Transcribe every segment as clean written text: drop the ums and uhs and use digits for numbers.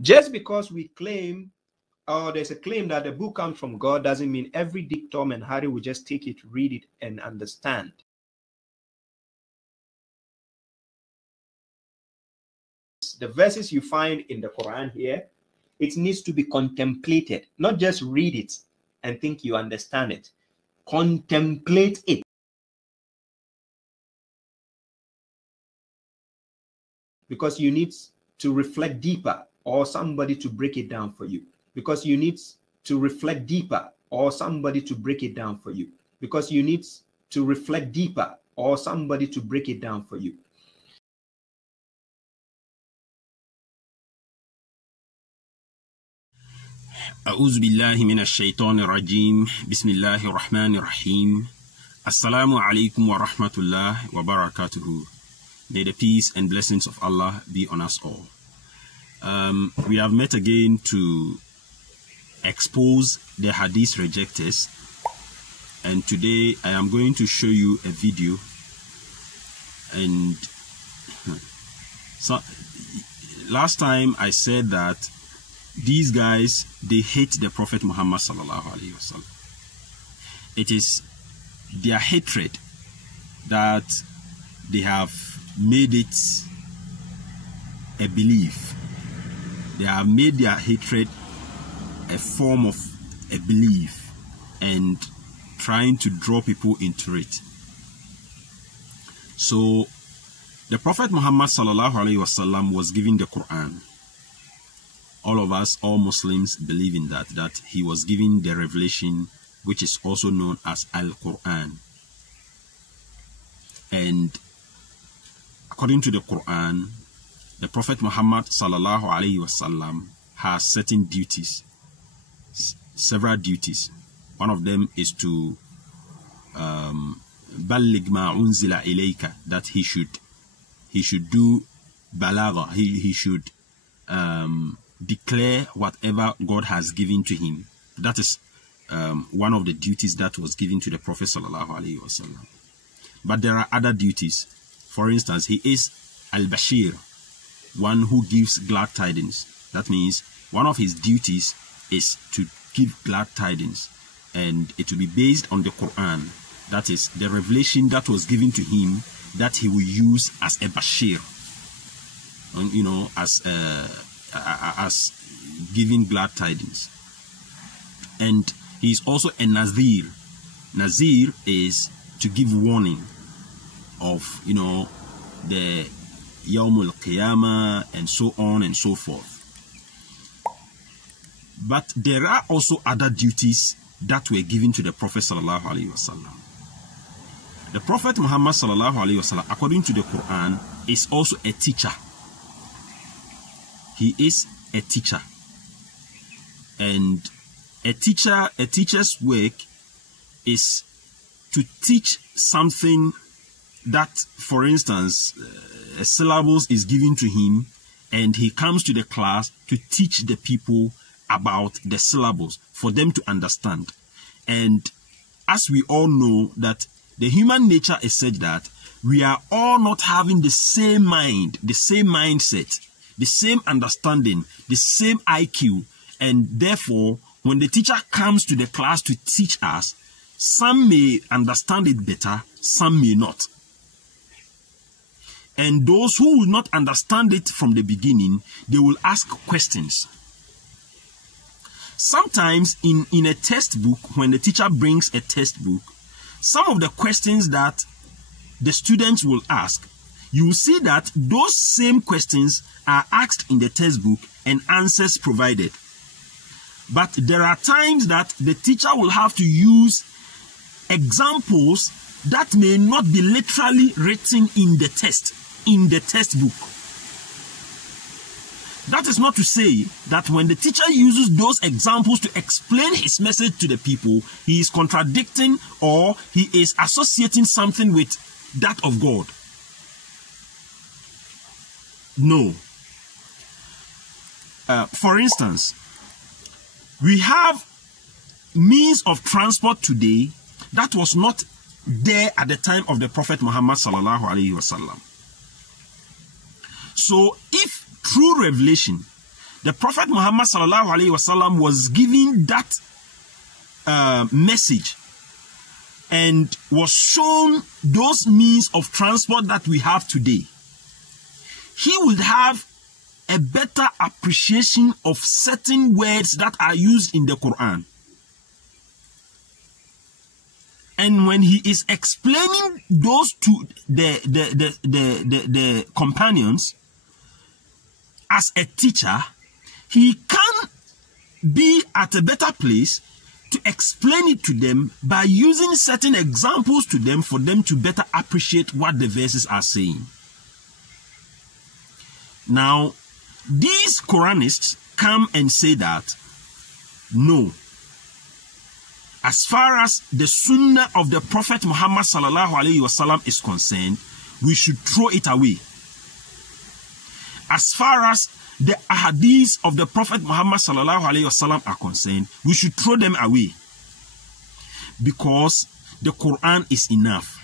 Just because we claim, or there's a claim that the book comes from God, doesn't mean every Dick, Tom, and Harry will just take it, read it, and understand. The verses you find in the Quran here, it needs to be contemplated, not just read it and think you understand it. Contemplate it. Because you need to reflect deeper, or somebody to break it down for you. Because you need to reflect deeper, or somebody to break it down for you. Because you need to reflect deeper, or somebody to break it down for you. أعوذ بالله من الشيطان الرجيم بسم الله الرحمن الرحيم السلام عليكم ورحمة الله وبركاته. May the peace and blessings of Allah be on us all. We have met again to expose the Hadith rejectors, and today I am going to show you a video. And so last time I said that these guys, they hate the Prophet Muhammad sallallahu alaihi wasallam. It is their hatred that they have made it a belief. They have made their hatred a form of a belief and trying to draw people into it. So the Prophet Muhammad sallallahu alaihi wasallam was given the Quran. All of us, all Muslims, believe in that he was given the revelation, which is also known as Al-Quran. And according to the Quran, the Prophet Muhammad sallallahu alaihi wasallam has certain duties, several duties. One of them is to balligh ma unzila ilayka, that he should do balagha. He should declare whatever God has given to him. That is one of the duties that was given to the Prophet sallallahu alaihi wasallam. But there are other duties. For instance, he is al-Bashir, one who gives glad tidings. That means one of his duties is to give glad tidings, and it will be based on the Quran. That is the revelation that was given to him, that he will use as a Bashir, you know, as giving glad tidings. And he is also a Nazir. Nazir is to give warning of, you know, the Yawmul Qiyamah and so on and so forth. But there are also other duties that were given to the Prophet sallallahu alaihi wasallam. The Prophet Muhammad sallallahu alaihi wasallam, according to the Quran, is also a teacher. He is a teacher. And a teacher's work is to teach something that, for instance, a syllabus is given to him, and he comes to the class to teach the people about the syllabus for them to understand. And as we all know, that the human nature is such that we are all not having the same mind, the same mindset, the same understanding, the same IQ, and therefore when the teacher comes to the class to teach us, some may understand it better, some may not. And those who will not understand it from the beginning, they will ask questions. Sometimes in a textbook, when the teacher brings a textbook, some of the questions that the students will ask, you will see that those same questions are asked in the textbook and answers provided. But there are times that the teacher will have to use examples that may not be literally written in the textbook. That is not to say that when the teacher uses those examples to explain his message to the people, he is contradicting or he is associating something with that of God. No. For instance, we have means of transport today that was not there at the time of the Prophet Muhammad sallallahu alaihi wasallam. So if through revelation the Prophet Muhammad sallallahu alaihi wasallam was giving that message and was shown those means of transport that we have today, he would have a better appreciation of certain words that are used in the Quran. And when he is explaining those to the companions as a teacher, he can be at a better place to explain it to them by using certain examples to them for them to better appreciate what the verses are saying. Now, these Quranists come and say that, no, as far as the Sunnah of the Prophet Muhammad sallallahu alaihi wasallam is concerned, we should throw it away. As far as the Hadith of the Prophet Muhammad sallallahu alaihi wasallam are concerned, we should throw them away, because the Quran is enough.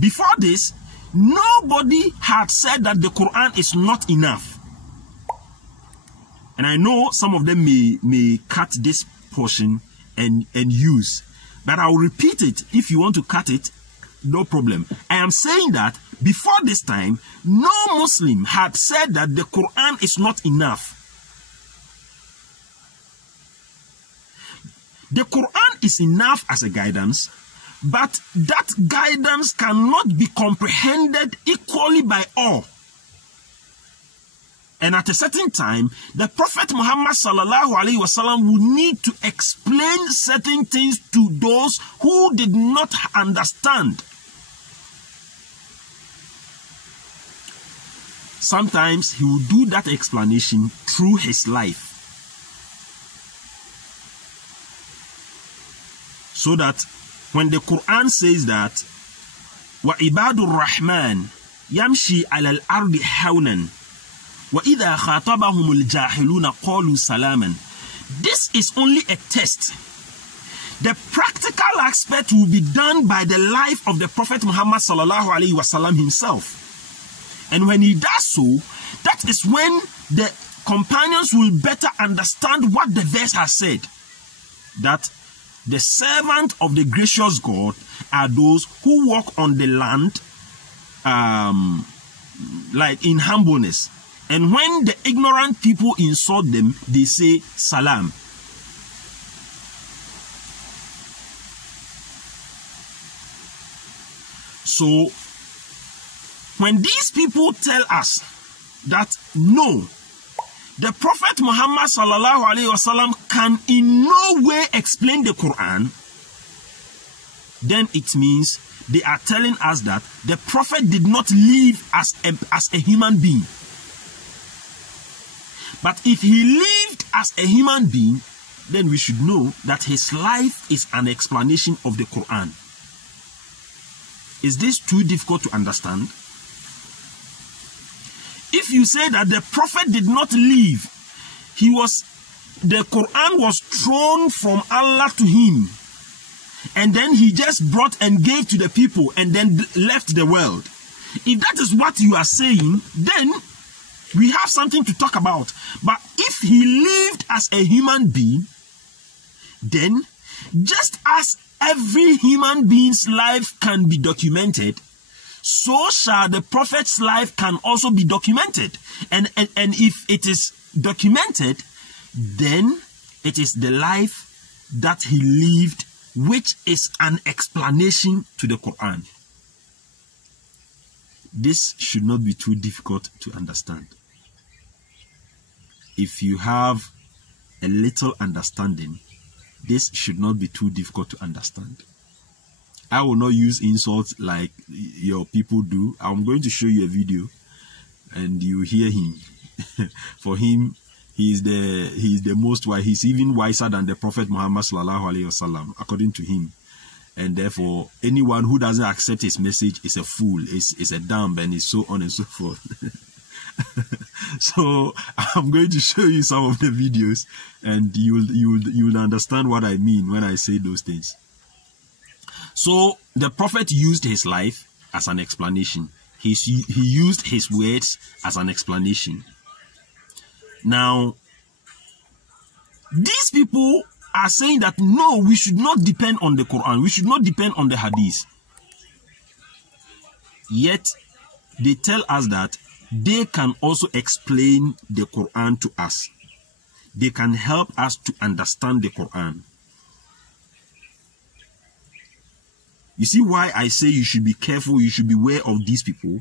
Before this, nobody had said that the Quran is not enough. And I know some of them may cut this portion and use, but I'll repeat it. If you want to cut it, no problem. I am saying that before this time, no Muslim had said that the Quran is not enough. The Quran is enough as a guidance, but that guidance cannot be comprehended equally by all. And at a certain time, the Prophet Muhammad sallallahu alaihi wasallam would need to explain certain things to those who did not understand. Sometimes he would do that explanation through his life, so that when the Quran says that وَعِبَادُ الرَّحْمَنِ يَمْشِي عَلَى الْأَرْضِ حَوْنًا وَإِذَا خَاطَبَهُمُ الْجَاهِلُونَ قَالُوا سَلَامًا, this is only a test. The practical aspect will be done by the life of the Prophet Muhammad sallallahu alaihi wasallam himself. And when he does so, that is when the companions will better understand what the verse has said. That the servant of the gracious God are those who walk on the land like in humbleness. And when the ignorant people insult them, they say salam. So, when these people tell us that no, the Prophet Muhammad sallallahu alaihi wasallam can in no way explain the Quran, then it means they are telling us that the Prophet did not live as a human being. But if he lived as a human being, then we should know that his life is an explanation of the Quran. Is this too difficult to understand? If you say that the Prophet did not live, the Quran was thrown from Allah to him, and then he just brought and gave to the people and then left the world. If that is what you are saying, then we have something to talk about. But if he lived as a human being, then just as every human being's life can be documented, so shall the Prophet's life can also be documented. And if it is documented, then it is the life that he lived, which is an explanation to the Quran. This should not be too difficult to understand. If you have a little understanding, this should not be too difficult to understand. I will not use insults like your people do. I'm going to show you a video and you hear him. For him, he is the most wise. He's even wiser than the Prophet Muhammad sallallahu alaihi wasallam, according to him. And therefore, anyone who doesn't accept his message is a fool, is a dumb, and is so on and so forth. So I'm going to show you some of the videos, and you'll understand what I mean when I say those things. So the Prophet used his life as an explanation. He used his words as an explanation. Now, these people are saying that no, we should not depend on the Quran. We should not depend on the Hadith. Yet, they tell us that they can also explain the Quran to us. They can help us to understand the Quran. You see why I say you should be careful, you should beware of these people.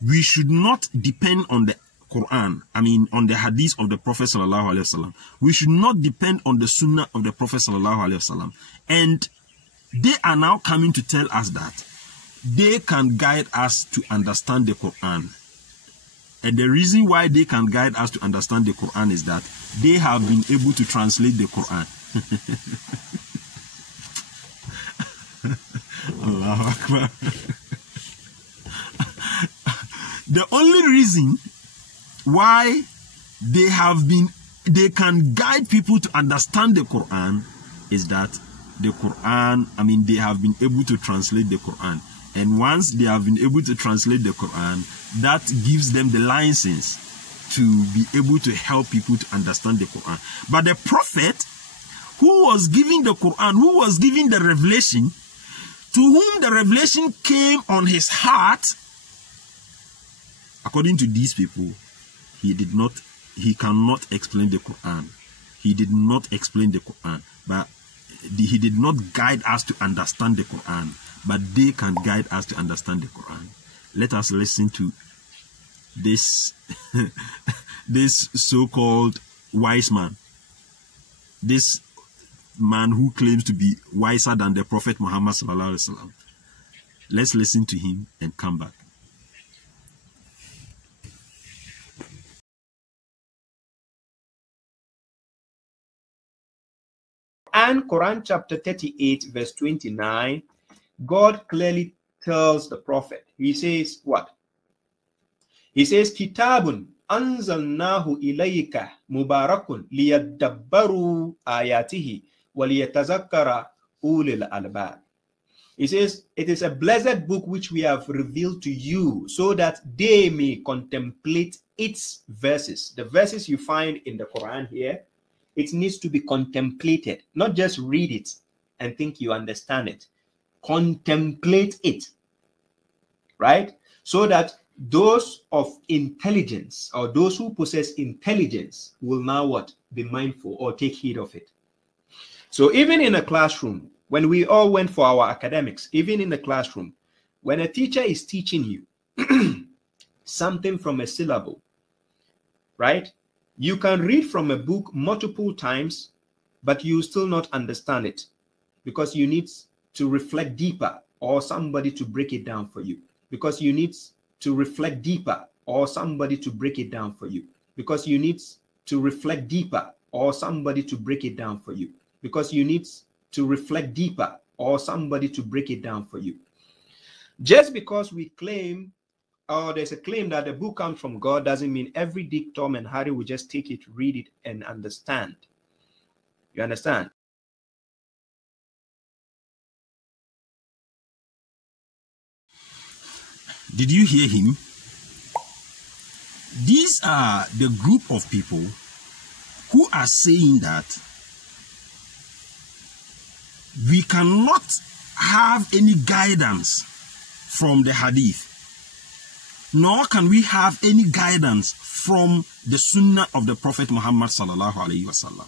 We should not depend on the Quran, on the Hadith of the Prophet sallallahu alaihi wasallam. We should not depend on the Sunnah of the Prophet sallallahu alaihi wasallam. And they are now coming to tell us that they can guide us to understand the Quran. And the reason why they can guide us to understand the Quran is that they have been able to translate the Quran. Allahu Akbar. The only reason why they can guide people to understand the Quran is that the Quran, they have been able to translate the Quran. And once they have been able to translate the Quran, that gives them the license to be able to help people to understand the Quran. But the prophet who was giving the Quran, who was giving the revelation, to whom the revelation came on his heart, according to these people, he cannot explain the Quran. He did not explain the Quran, but he did not guide us to understand the Quran, but they can guide us to understand the Quran. Let us listen to this, this so-called wise man, this man who claims to be wiser than the Prophet Muhammad sallallahu alaihi wasallam. Let's listen to him and come back. And Quran chapter 38 verse 29, God clearly tells the prophet, he says what? He says, Kitabun anzalnahu ilayka mubarakun liyadabbaru ayatihi waliyatazakkara ulil albab. He says, it is a blessed book which we have revealed to you so that they may contemplate its verses. The verses you find in the Quran here, it needs to be contemplated, not just read it and think you understand it. Contemplate it, right? So that those of intelligence, or those who possess intelligence, will now what? Be mindful or take heed of it. So even in a classroom, when we all went for our academics, even in the classroom, when a teacher is teaching you something from a syllable, right? You can read from a book multiple times, but you still not understand it because you need to reflect deeper or somebody to break it down for you. Because you need to reflect deeper or somebody to break it down for you. Because you need to reflect deeper or somebody to break it down for you. Because you need to reflect deeper or somebody to break it down for you. Just because we claim, or there's a claim that the book comes from God, doesn't mean every Dick, Tom, and Harry will just take it, read it, and understand. You understand? Did you hear him? These are the group of people who are saying that we cannot have any guidance from the Hadith, nor can we have any guidance from the Sunnah of the Prophet Muhammad sallallahu alaihi wasallam.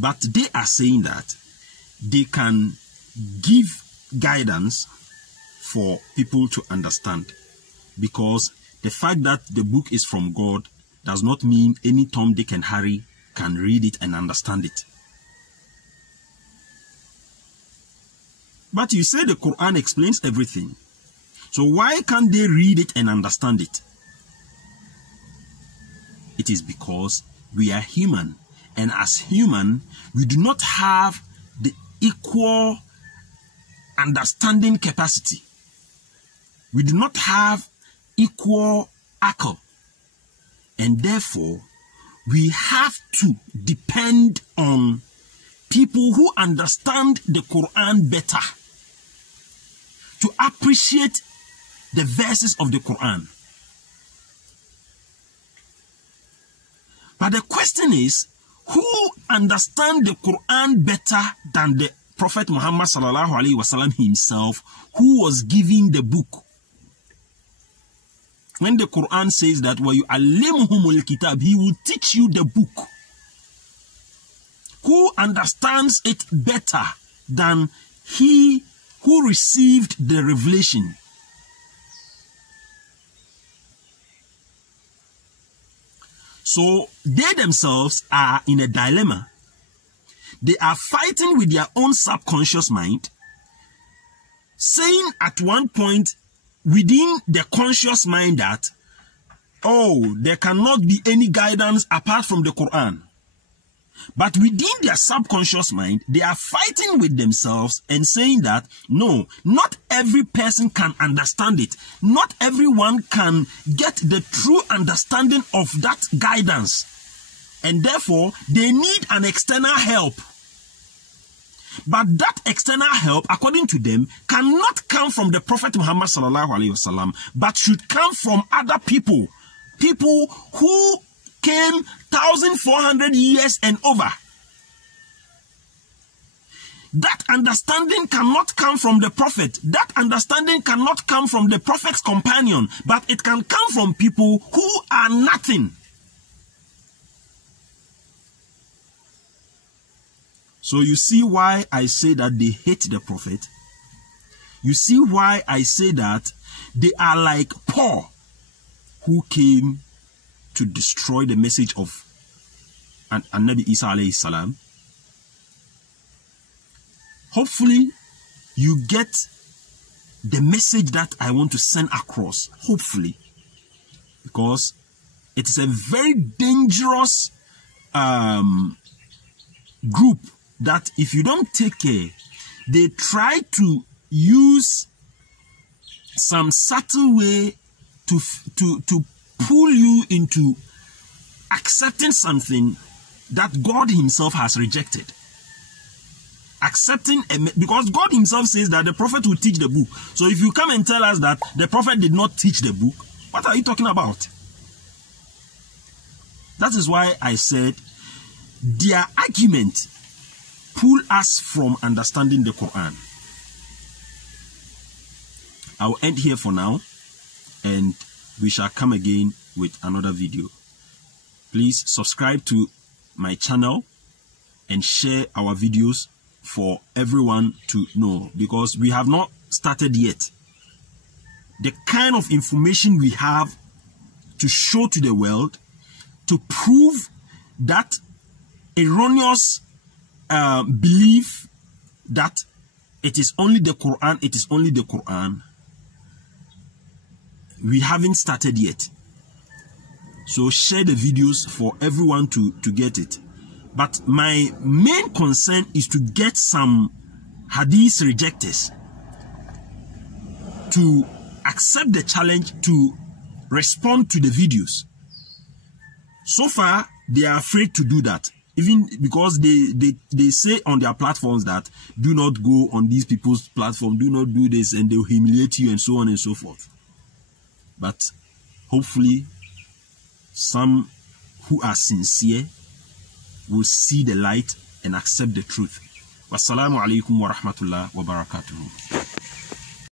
But they are saying that they can give guidance for people to understand, because the fact that the book is from God does not mean any Tom, Dick, and Harry can read it and understand it. But you say the Quran explains everything. So why can't they read it and understand it? It is because we are human. And as human, we do not have the equal understanding capacity. We do not have equal akal. And therefore, we have to depend on people who understand the Quran better to appreciate the verses of the Quran. But the question is, who understands the Quran better than the Prophet Muhammad sallallahu alaihi wasallam himself, who was giving the book? When the Quran says that وَيُعَلِّمُهُمُ الْكِتَابِ, he will teach you the book. Who understands it better than he who received the revelation? So they themselves are in a dilemma. They are fighting with their own subconscious mind, saying at one point within the conscious mind that, oh, there cannot be any guidance apart from the Quran. But within their subconscious mind, they are fighting with themselves and saying that, no, not every person can understand it. Not everyone can get the true understanding of that guidance. And therefore, they need an external help. But that external help, according to them, cannot come from the Prophet Muhammad sallallahu alaihi wasallam, but should come from other people. People who came 1,400 years and over. That understanding cannot come from the Prophet. That understanding cannot come from the Prophet's companion, but it can come from people who are nothing. So you see why I say that they hate the Prophet. You see why I say that they are like Paul, who came to destroy the message of Nabi Isa alayhi salam. Hopefully, you get the message that I want to send across. Hopefully. Because it is a very dangerous group that if you don't take care, they try to use some subtle way to pull you into accepting something that God himself has rejected. Accepting, because God himself says that the Prophet will teach the book. So if you come and tell us that the Prophet did not teach the book, what are you talking about? That is why I said their argument pull us from understanding the Quran. I'll end here for now, and we shall come again with another video. Please subscribe to my channel and share our videos for everyone to know, because we have not started yet. The kind of information we have to show to the world to prove that erroneous belief that it is only the Quran, it is only the Quran, we haven't started yet. So share the videos for everyone to get it. But my main concern is to get some Hadith rejectors to accept the challenge to respond to the videos. So far, they are afraid to do that. Even because they say on their platforms that do not go on these people's platform, do not do this, and they will humiliate you and so on and so forth. But hopefully, some who are sincere will see the light and accept the truth. Wassalamu alaikum wa rahmatullah wa barakatuhu.